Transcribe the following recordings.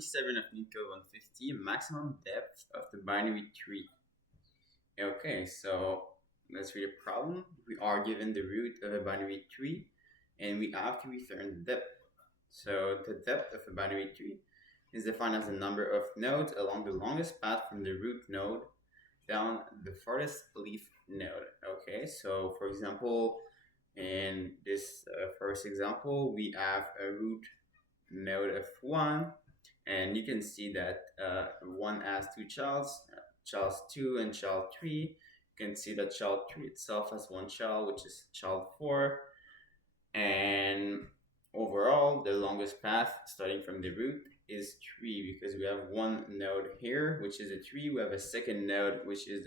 47 of Neetcode 150, maximum depth of the binary tree. Okay, so let's read a problem. We are given the root of a binary tree and we have to return the depth. So the depth of a binary tree is defined as the number of nodes along the longest path from the root node down the farthest leaf node. Okay, so for example, in this first example, we have a root node of 1, and you can see that 1 has two childs, child 2 and child 3. You can see that child 3 itself has one child, which is child 4, and overall the longest path starting from the root is 3, because we have one node here, which is a 3. We have a second node, which is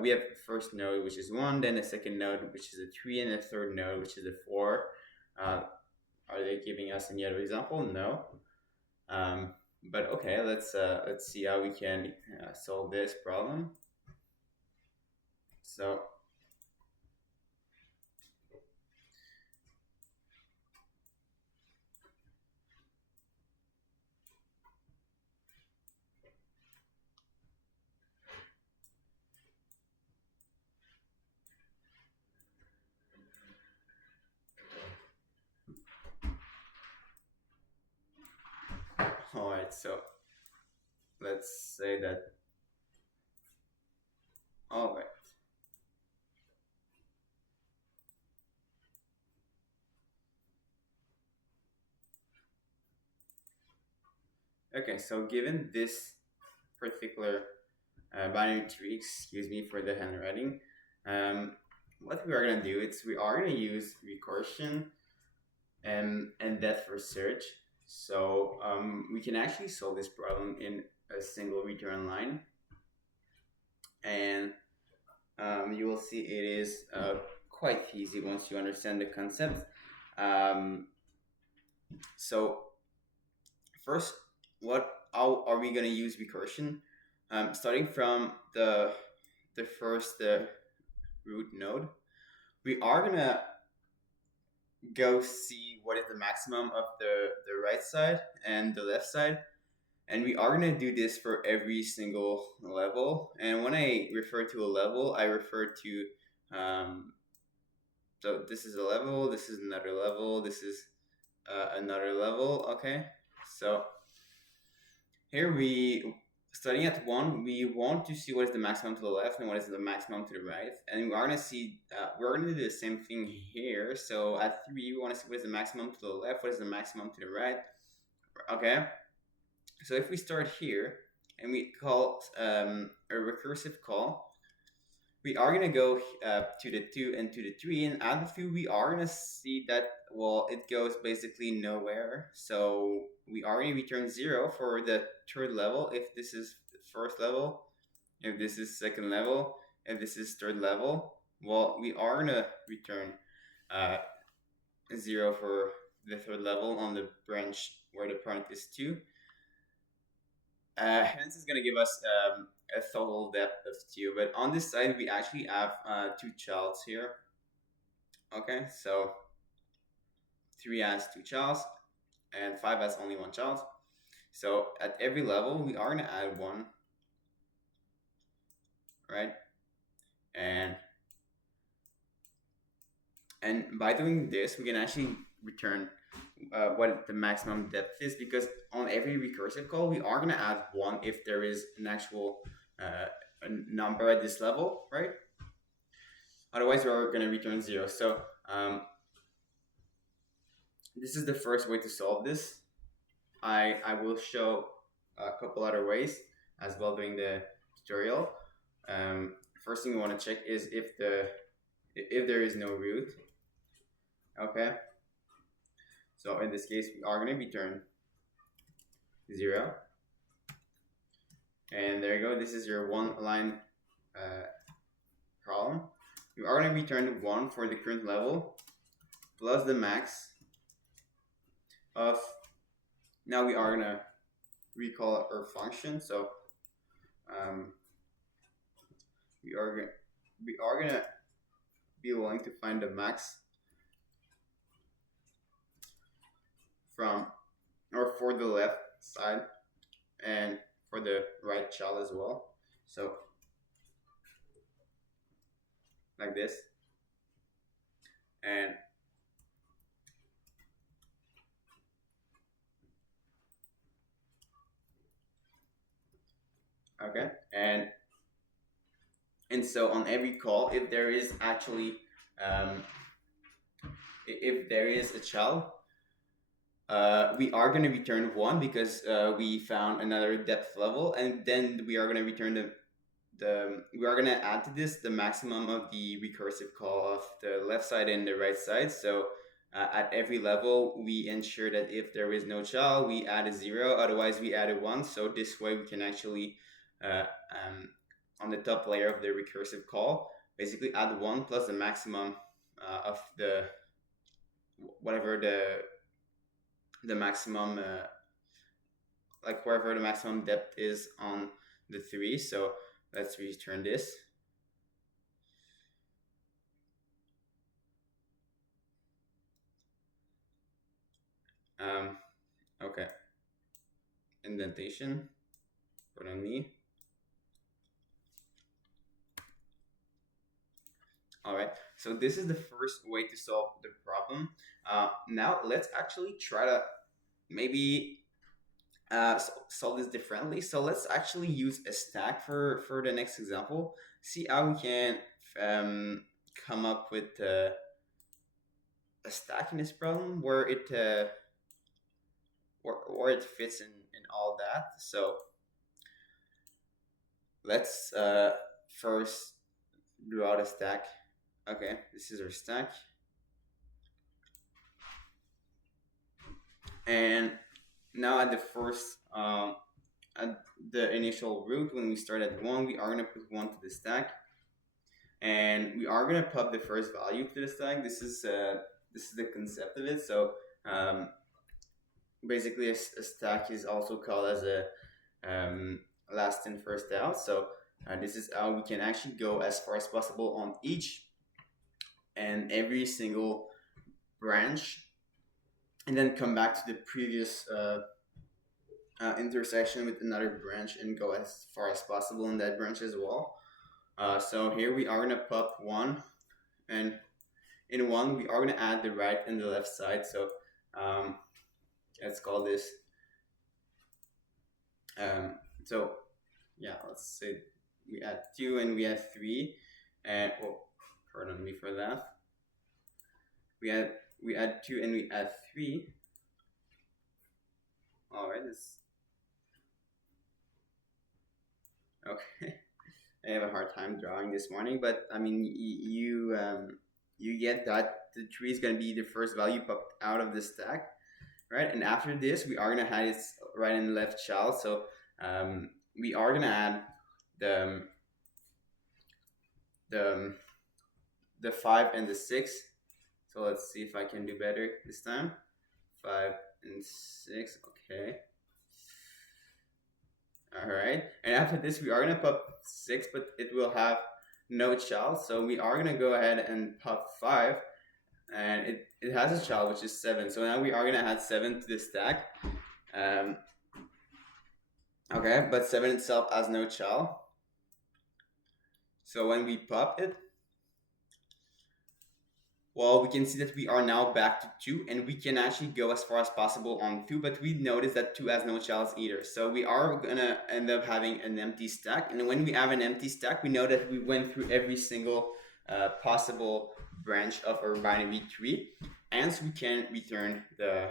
we have first node, which is 1, then a second node, which is a 3, and a third node, which is a 4. Are they giving us any other example? No. But okay, let's see how we can solve this problem. So all right, so let's say that, all right. Okay, so given this particular binary tree, excuse me for the handwriting, what we are going to do is we are going to use recursion and depth first search. So we can actually solve this problem in a single return line, and you will see it is quite easy once you understand the concept. So first, how are we going to use recursion? Starting from the first root node, we are going to go see what is the maximum of the right side and the left side, and we are going to do this for every single level. And when I refer to a level, I refer to so this is a level, this is another level, this is another level. Okay, so here starting at 1, we want to see what is the maximum to the left and what is the maximum to the right, and we're going to see we're going to do the same thing here. So at 3, we want to see what is the maximum to the left, what is the maximum to the right. Okay, so if we start here and we call a recursive call, we are going to go to the 2 and to the 3, and at the 2 we are going to see that, well, it goes basically nowhere. So we are going to return 0 for the third level if this is first level, if this is second level, if this is third level. Well, we are going to return 0 for the third level on the branch where the parent is 2. Hence it's going to give us a total depth of 2, but on this side we actually have 2 childs here. Okay, so 3 has 2 childs and 5 has only 1 child. So at every level we are going to add 1, right? And by doing this, we can actually return what the maximum depth is, because on every recursive call we are going to add 1 if there is an actual a number at this level, right? Otherwise we're going to return 0. So this is the first way to solve this. I will show a couple other ways as well during the tutorial. First thing we want to check is if there is no root. Okay, so in this case we are going to return 0, and there you go. This is your one line column. You are going to return 1 for the current level plus the max of, now we are going to recall our function. So we are going to be willing to find the max from, or for the left side. and for the right child as well. So like this, and okay, and so on every call, if there is actually um, if there is a child, we are going to return one because we found another depth level, and then we are going to return the we are going to add to this the maximum of the recursive call of the left side and the right side. So at every level, we ensure that if there is no child, we add a 0, otherwise we add a 1. So this way we can actually uh, on the top layer of the recursive call basically add 1 plus the maximum of the whatever the maximum like wherever the maximum depth is on the 3. So let's return this. Okay, indentation, pardon me. All right, so this is the first way to solve the problem. Now let's actually try to maybe solve this differently. So let's actually use a stack for the next example. See how we can come up with a stack in this problem where it fits in all that. So let's first draw the stack. Okay, this is our stack. And now at the first, at the initial root, when we start at 1, we are going to put 1 to the stack. And we are going to pop the first value to the stack. This is the concept of it. So basically, a stack is also called as a last in, first out. So this is how we can actually go as far as possible on each and every single branch, and then come back to the previous intersection with another branch and go as far as possible in that branch as well. So here we are going to pop 1, and in 1 we are going to add the right and the left side. So let's call this so yeah, let's say we add 2 and we add 3, and oh, pardon me for that. We add 2 and we add 3. All right, this okay. I have a hard time drawing this morning, but I mean, you get that the 3 is going to be the first value popped out of the stack, right? And after this, we are going to have its right and left child. So we are going to add the 5 and the 6. So let's see if I can do better this time. 5 and 6, okay. All right, and after this, we are going to pop 6, but it will have no child. So we are going to go ahead and pop 5, and it has a child, which is 7. So now we are going to add 7 to the stack. Okay, but 7 itself has no child. So when we pop it, well, we can see that we are now back to 2, and we can actually go as far as possible on 2, but we notice that 2 has no childs either. So we are going to end up having an empty stack. And when we have an empty stack, we know that we went through every single possible branch of our binary tree, and so we can return the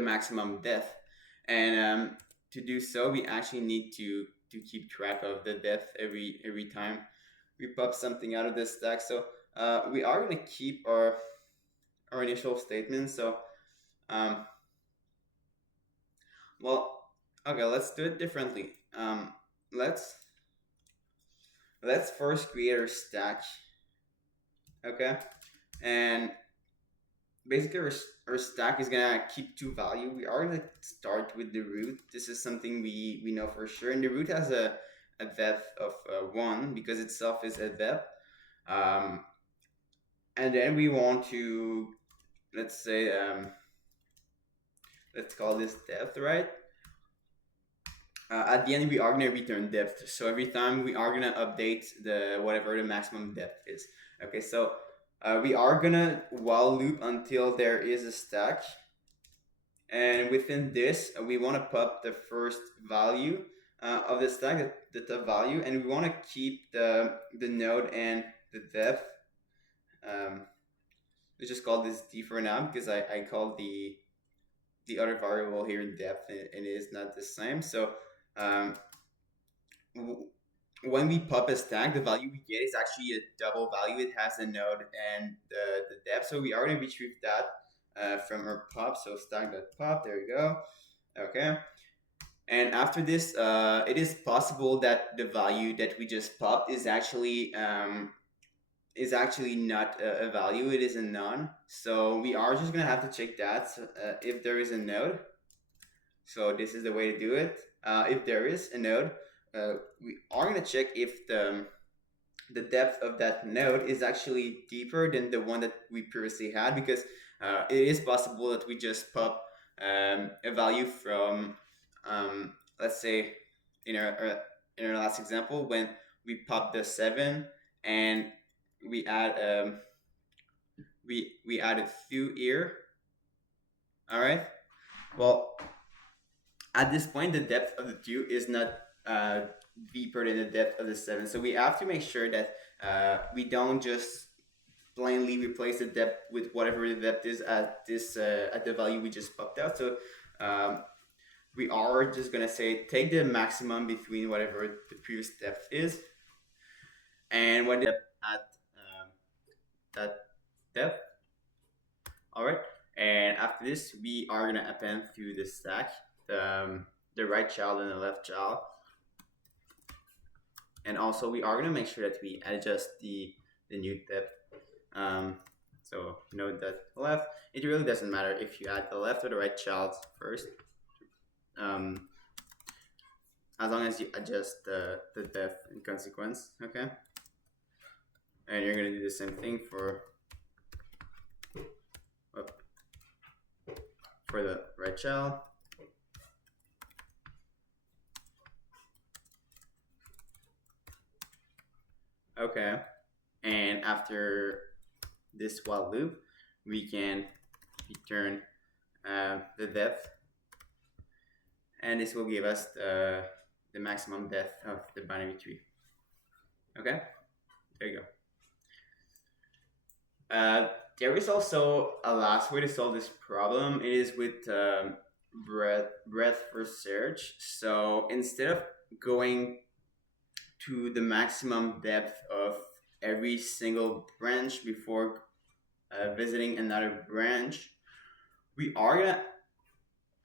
maximum depth. And to do so, we actually need to keep track of the depth every time we pop something out of the stack. So we are going to keep our initial statement. So, well, okay, let's do it differently. Let's first create our stack. Okay, and basically our stack is gonna keep 2 value. We are gonna start with the root. This is something we know for sure, and the root has a depth of 1 because itself is a depth. And then we want to, let's say, let's call this depth, right? at the end we are gonna return depth. So every time we are gonna update the whatever the maximum depth is. Okay, so we are gonna while loop until there is a stack, and within this we want to pop the first value of the stack, the top value, and we want to keep the node and the depth. Um, let's just call this d for now because I call the other variable here depth, and it is not the same. So um, when we pop a stack, the value we get is actually a double value. It has a node and the depth. So we are going to retrieve that from our pop. So stack.pop, there you go. Okay. And after this, it is possible that the value that we just popped is actually not a value. It is a none. So we are just going to have to check that if there is a node. So this is the way to do it. If there is a node, we are going to check if the depth of that node is actually deeper than the one that we previously had, because it is possible that we just pop a value from, let's say, in our last example, when we pop the 7 and we add we added through here. All right. Well, at this point, the depth of the 2 is not deeper than the depth of the 7. So we have to make sure that we don't just blindly replace the depth with whatever the depth is at the value we just popped out. So we are just gonna say take the maximum between whatever the previous depth is, and what the depth at that depth. All right. And after this, we are gonna append through the stack the right child and the left child. And also we are gonna make sure that we adjust the new depth. So note that left, it really doesn't matter if you add the left or the right child first, as long as you adjust the depth in consequence. Okay. And you're gonna do the same thing for the right child. Okay. And after this while loop, we can return the depth, and this will give us the maximum depth of the binary tree. Okay, there you go. There is also a last way to solve this problem. It is with breadth first search. So instead of going to the maximum depth of every single branch before visiting another branch, we are gonna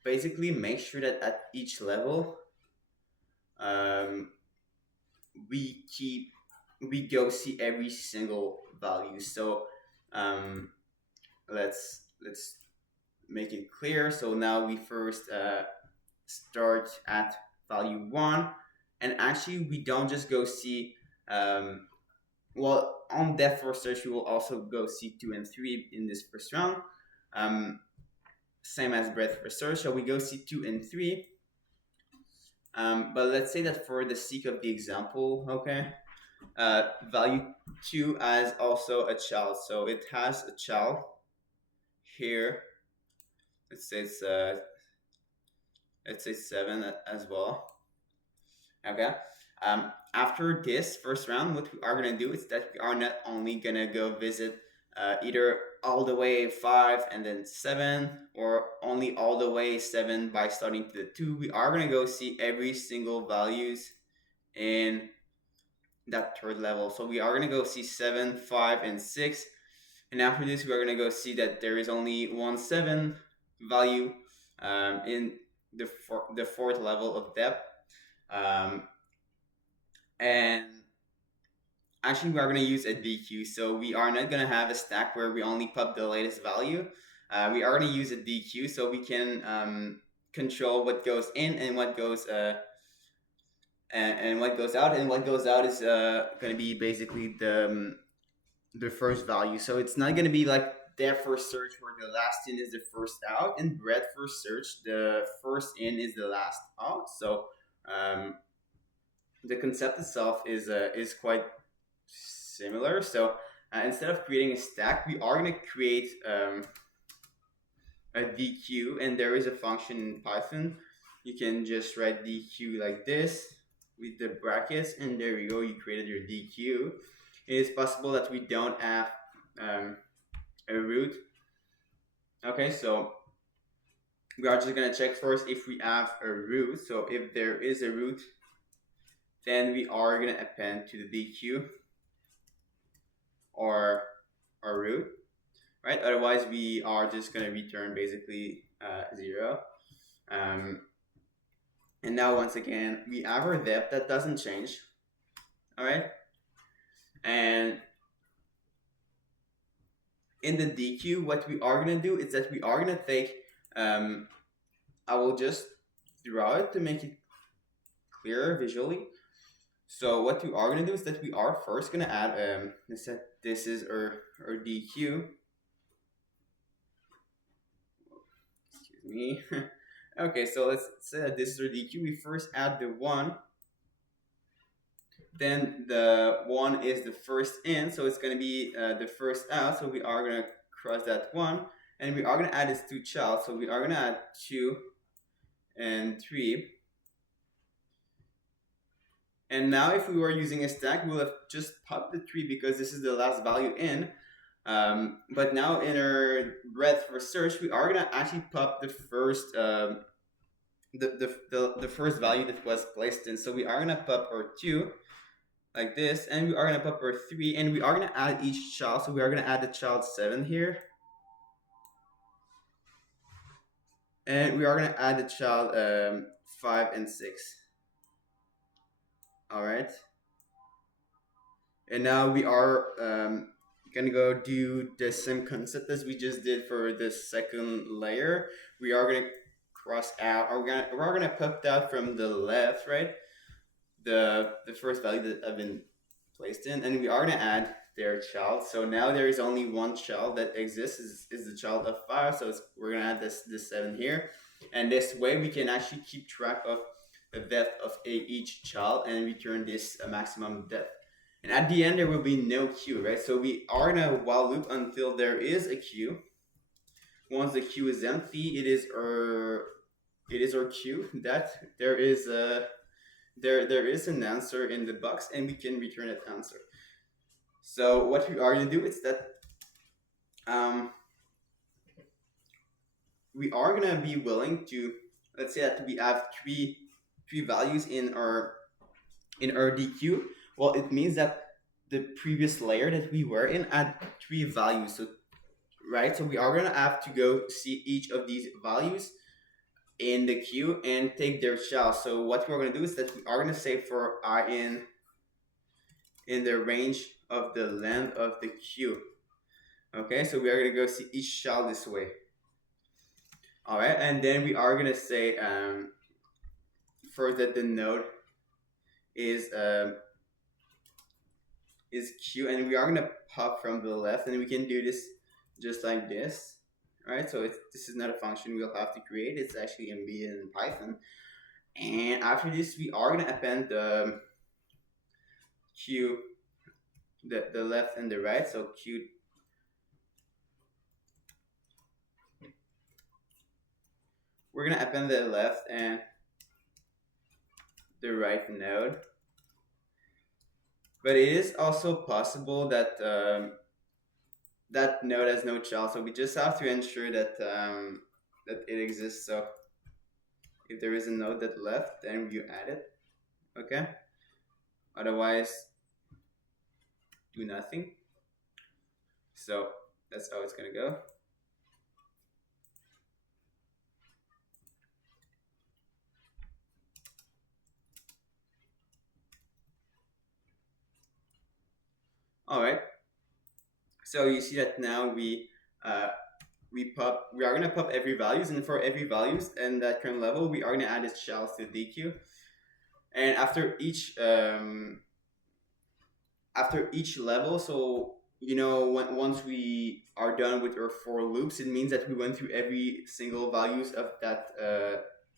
basically make sure that at each level we go see every single value. So let's make it clear. So now we first start at value 1, and actually we don't just go see well, on depth first search we will also go see 2 and 3 in this first round, same as breadth first search. So we go see 2 and 3, but let's say that for the sake of the example, okay, value 2 has also a child. So it has a child here. Let's say it's 7 as well. Okay. After this first round, what we are gonna do is that we are not only gonna go visit either all the way 5 and then 7, or only all the way 7 by starting to the 2. We are gonna go see every single values in that third level. So we are gonna go see 7, 5, and 6, and after this we are gonna go see that there is only one 7 value in the fourth level of depth. And actually we are going to use a DQ. So we are not going to have a stack where we only pop the latest value. We are going to use a DQ so we can control what goes in and what goes and what goes out. And what goes out is going to be basically the first value. So it's not going to be like depth first search where the last in is the first out, and breadth first search the first in is the last out. So um, the concept itself is quite similar. So instead of creating a stack, we are going to create a dequeue, and there is a function in Python. You can just write dequeue like this with the brackets, and there you go. You created your dequeue. It is possible that we don't have a root. Okay, so we are just gonna check first if we have a root. So if there is a root, then we are gonna append to the dequeue or a root, right? Otherwise, we are just gonna return basically 0. Um, and now once again, we have our depth that doesn't change, all right? And in the dequeue, what we are gonna do is that we are gonna take, I will just draw it to make it clearer visually. So what we are gonna do is that we are first gonna add, this is our dequeue. Excuse me. Okay, so let's say that this is our dequeue. We first add the 1. Then the 1 is the first in, so it's going to be the first out. So we are going to cross that 1, and we are going to add its 2 child. So we are going to add 2 and 3. And now if we were using a stack, we'll have just popped the 3 because this is the last value in. But now in our breadth for search, we are going to actually pop the first the first value that was placed in. So we are going to pop our 2 like this, and we are going to pop our 3, and we are going to add each child. So we are going to add the child 7 here, and we are going to add the child 5 and 6. All right, and now we are going to go do the same concept as we just did for the second layer. We are going to cross out, or we're going to pop that from the left, right? The first value that have been placed in, and we are going to add their child. So now there is only one child that exists, is the child of 5. So we're going to add this 7 here, and this way we can actually keep track of the depth of each child and return this maximum depth. And at the end there will be no queue, right? So we are in a while loop until there is a queue. Once the queue is empty, it is our queue that there is an answer in the box, and we can return that answer. So what we are going to do is that we are going to be willing to, let's say that we have three values in our dequeue. Well, it means that the previous layer that we were in had 3 values. So right, so we are going to have to go see each of these values in the queue and take their child. So what we're going to do is that we are going to say for I in the range of the length of the queue. Okay, so we are going to go see each child this way. All right, and then we are going to say first that the node is queue, and we are going to pop from the left, and we can do this just like this. Right, so this is not a function we'll have to create. It's actually embedded in Python. And after this, we are going to append the queue, the left and the right. So queue, we're going to append the left and the right node. But it is also possible that that node has no child, so we just have to ensure that that it exists. So if there is a node that left, then you add it. Okay. Otherwise, do nothing. So that's how it's gonna go. All right. So you see that now we are gonna pop every values, and for every values and that current level, we are gonna add its child to dequeue. And after each level, so once we are done with our 4 loops, it means that we went through every single values of that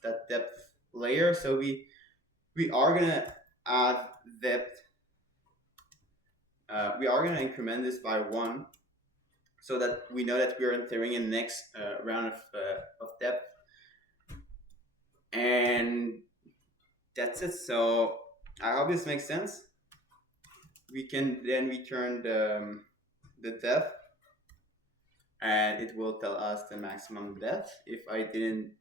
that depth layer. So we we are gonna add depth. We are gonna increment this by 1 so that we know that we're entering in the next round of depth. And that's it. So I hope this makes sense. We can then return the depth, and it will tell us the maximum depth if I didn't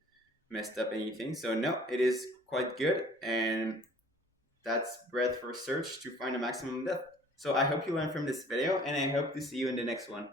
messed up anything. So no, it is quite good, and that's breadth for search to find a maximum depth. So I hope you learned from this video, and I hope to see you in the next one.